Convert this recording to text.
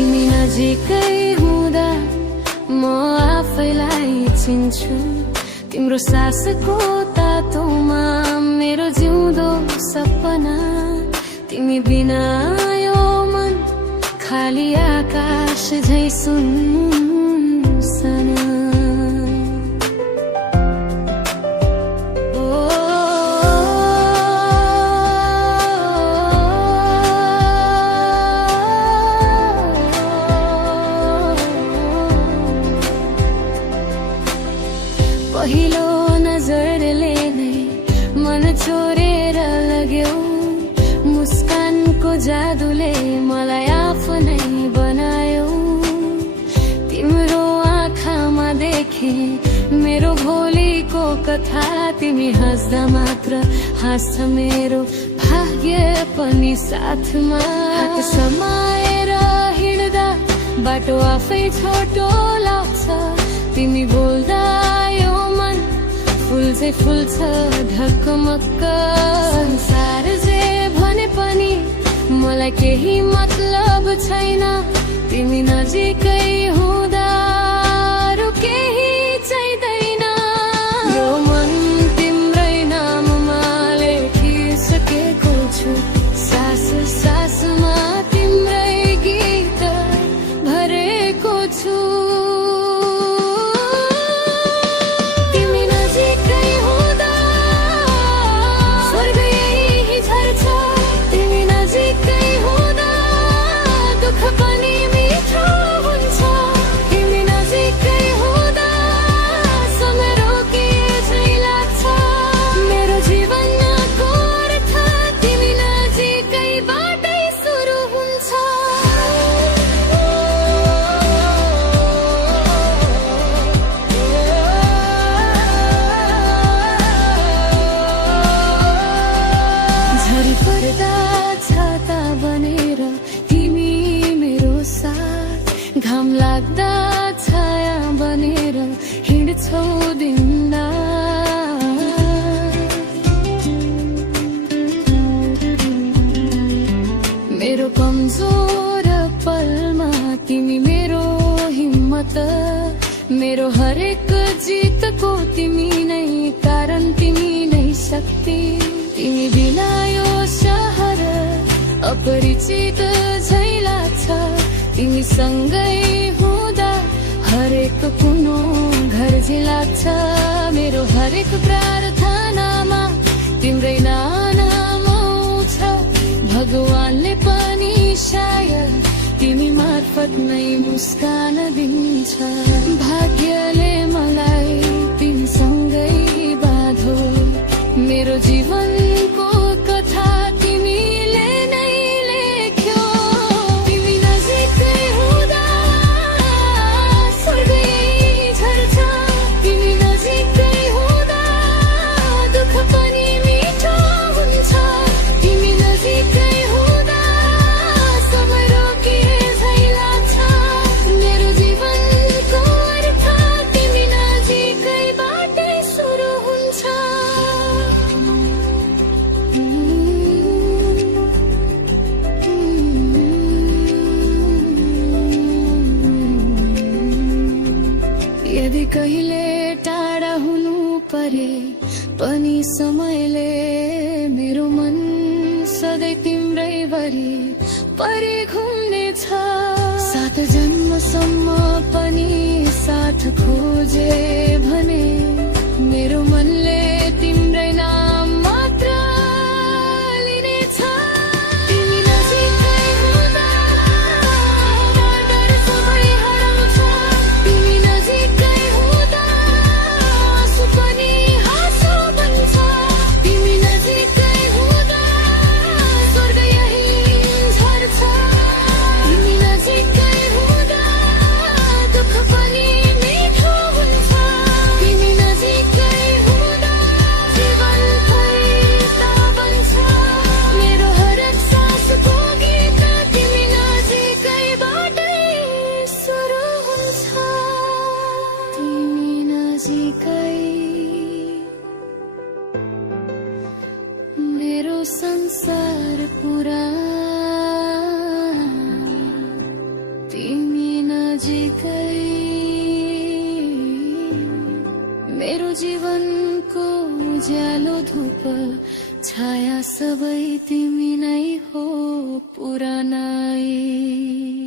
तिमी नजिकै हुँदा म आफैलाई चिन्छु। तिम्रो सासको तातोमा मेरो जिउँदो सपना। तिमी बिना यो मन खाली आकाश झै सुनसान। पहिलो नजरले नै मन चोरेर लग्यो। मुस्कानको जादुले मलाई आफ्नै बनायो। तिम्रो आँखामा देखे मेरो भोलिको कथा। तिमी हाँस्दा मात्र हाँस्छ मेरो भाग्य पनि साथमा। हात समाएर हिँड्दा बाटो आफै छोटो लाग्छ। तिमी बोल्दा यो मन फुल चाहिँ फुल्छ ढकमक्क। संसार जे भने पनि मलाई केही मतलब छैन। तिमी नजिकै हुँदा अरू केही चाहिँदैन। यो मन तिम्रै नाममा लेखिसकेको छु। सास सासमा तिम्रै गीत भरेको छु। घाम लाग्दा छाया बनेर हिँड्छौ दिनरात। मेरो कमजोर पलमा तिमी मेरो हिम्मत। मेरो हरेक जितको तिमी नै कारण, तिमी नै शक्ति। तिमी बिना यो शहर अपरिचित झै लाग्छ। तिमी सँगै हुँदा हरेक कुनो घर झै लाग्छ। मेरो हरेक प्रार्थनामा तिम्रै नाम आउँछ। भगवानले पनि सायद तिमी मार्फत नै मुस्कान दिन्छ। भाग्यले मलाई तिमीसँगै बाँधो। मेरो जीवनको कथा तिमीले नै लेख्यो। तिमी नजिकै हुँदा स्वर्ग झर्छ। तिमी नजिकै हुँदा दुःख पनि मिठो हुन्छ। तिमी नजिकै हुँदा समय रोकिए झै लाग्छ। मेरो जीवनको अर्थ तिमी नजिकैबाटै सुरु हुन्छ। यदि कहिले टाढा हुनु परे पनि समयले मेरो मन सधैँ तिम्रै भरि परि घुम्नेछ। 7 जन्मसम्म पनि साथ खोजे भने मेरो मनले तिम्रै नाम मात्र लिनेछ। तिमी नजिकै हुँदा डर सबै हराउँछ। तिमी नजिकै हुँदा आँसु पनि हाँसो बन्छ। तिमी नजिकै हुँदा स्वर्ग यही झर्छ। तिमी नजिकै हुँदा दुःख पनि मिठो हुन्छ। तिमी नजिकै हुँदा जीवन फरिता बन्छ। मेरो हरेक सासको गीत तिमी नजिकैबाटै सुरु हुन्छ। तिमी नजिकै मेरो संसार पुरा। जीवनको उज्यालो धूप छाया सबै तिमी नै हो पुरानाई।